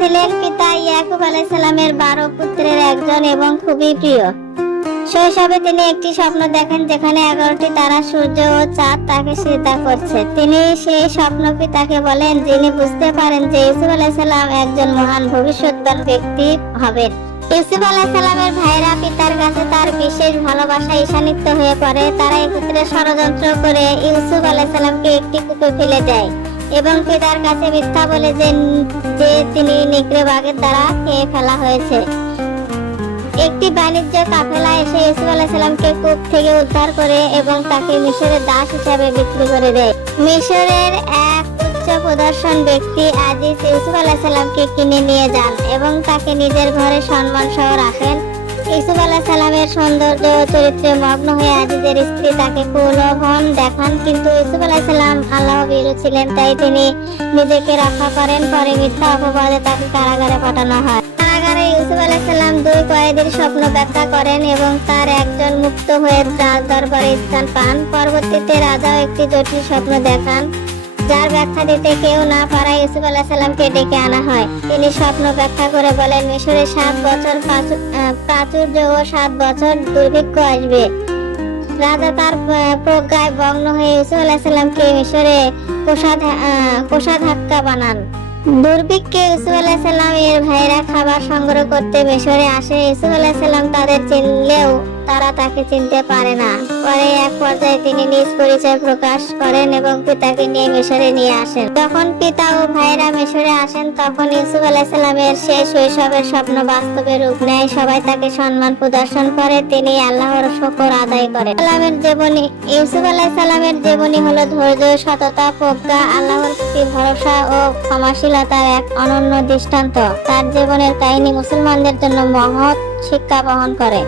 ছিলেন পিতা ইয়াকুব আলাইহিস সালামের 12 পুত্রের একজন এবং খুবই প্রিয়। শৈশবে তিনি একটি স্বপ্ন দেখেন যেখানে 11টি তারা, সূর্য ও চাঁদ তাকে সিজদা করছে। তিনি সেই স্বপ্ন পিতাকে বলেন, যিনি বুঝতে পারেন যে ইউসুফ আলাইহিস সালাম একজন মহান ভবিষ্যৎবাণ ব্যক্তি হবেন। ইউসুফ আলাইহিস সালামের ভাইরা পিতার কাছে তার বিশেষ ভালোবাসায় ঈশান্বিত হয়ে পড়ে। তারা একত্রে ষড়যন্ত্র করে ইউসুফ আলাইহিস সালামকে একটি কূপে ফেলে দেয় এবং পিতার কাছে মিথ্যা বলে যে তিনি নেকড়ে বাঘের দ্বারা খেয়ে ফেলা হয়েছে। একটি বাণিজ্য কাফেলা এসে ইউসুফ আলাইহিস সালামকে কূপ থেকে উদ্ধার করে এবং তাকে মিশরের দাস হিসাবে বিক্রি করে দেয়। মিশরের এক উচ্চ প্রদর্শন ব্যক্তি আজিজ ইউসুফ আলাইহিস সালামকে কিনে নিয়ে যান এবং তাকে নিজের ঘরে সম্মান সহ রাখেন। ইউসুফ আলাইহিস সালামের সৌন্দর্য ও চরিত্রে মগ্ন হয়ে আজিজের স্ত্রী তাকে প্রলোভন দেখান, কিন্তু ইউসুফ আলাইহিস সালাম আল্লাহ ভীরু ছিলেন, তাই তিনি নিজেকে রক্ষা করেন। পরে মিথ্যা অপবাদে তাকে কারাগারে পাঠানো হয়। কারাগারে ইউসুফ আলাইহিস সালাম 2 কয়েদির স্বপ্ন ব্যাখ্যা করেন এবং তার একজন মুক্ত হয়ে রাজ দরবারে স্থান পান। পরবর্তীতে রাজাও একটি জটিল স্বপ্ন দেখান, যার ব্যাখ্যা দিতে কেউ না পারায় ইউসুফ আলাইহিস সালামকে ডেকে আনা হয়। তিনি স্বপ্ন ব্যাখ্যা করে বলেন, মিশরে 7 বছর প্রাচুর্য ও 7 বছর দুর্ভিক্ষ আসবে। রাজা তার প্রজ্ঞায় ভগ্ন হয়ে ইউসুফ আলাইহিস সালামকে মিশরে কোষাধ্যক্ষ বানান। দুর্ভিক্ষে ইউসুফ আলাইহিস সালাম এর ভাইরা খাবার সংগ্রহ করতে মিশরে আসে। ইউসুফ আলাইহিস সালাম তাদের চিনলেও তারা তাকে চিনতে পারে না। পরে এক পর্যায়ে তিনি নিজ পরিচয় প্রকাশ করেন এবং পিতাকে নিয়ে মিশরে নিয়ে আসেন। যখন পিতা ও ভাইরা মিশরে আসেন, তখন ইউসুফ আলাইহিস সালামের সেই শৈশবের স্বপ্ন বাস্তবে রূপ নেয়। সবাই তাকে সম্মান প্রদর্শন করে, তিনি আল্লাহর শুকর আদায় করেন। ইউসুফ আলাইহিস সালামের জীবনী হলো ধৈর্য, সততা, প্রজ্ঞা, আল্লাহর প্রতি ভরসা ও ক্ষমাশীলতার এক অনন্য দৃষ্টান্ত। তার জীবনের কাহিনী মুসলমানদের জন্য মহৎ শিক্ষা বহন করে।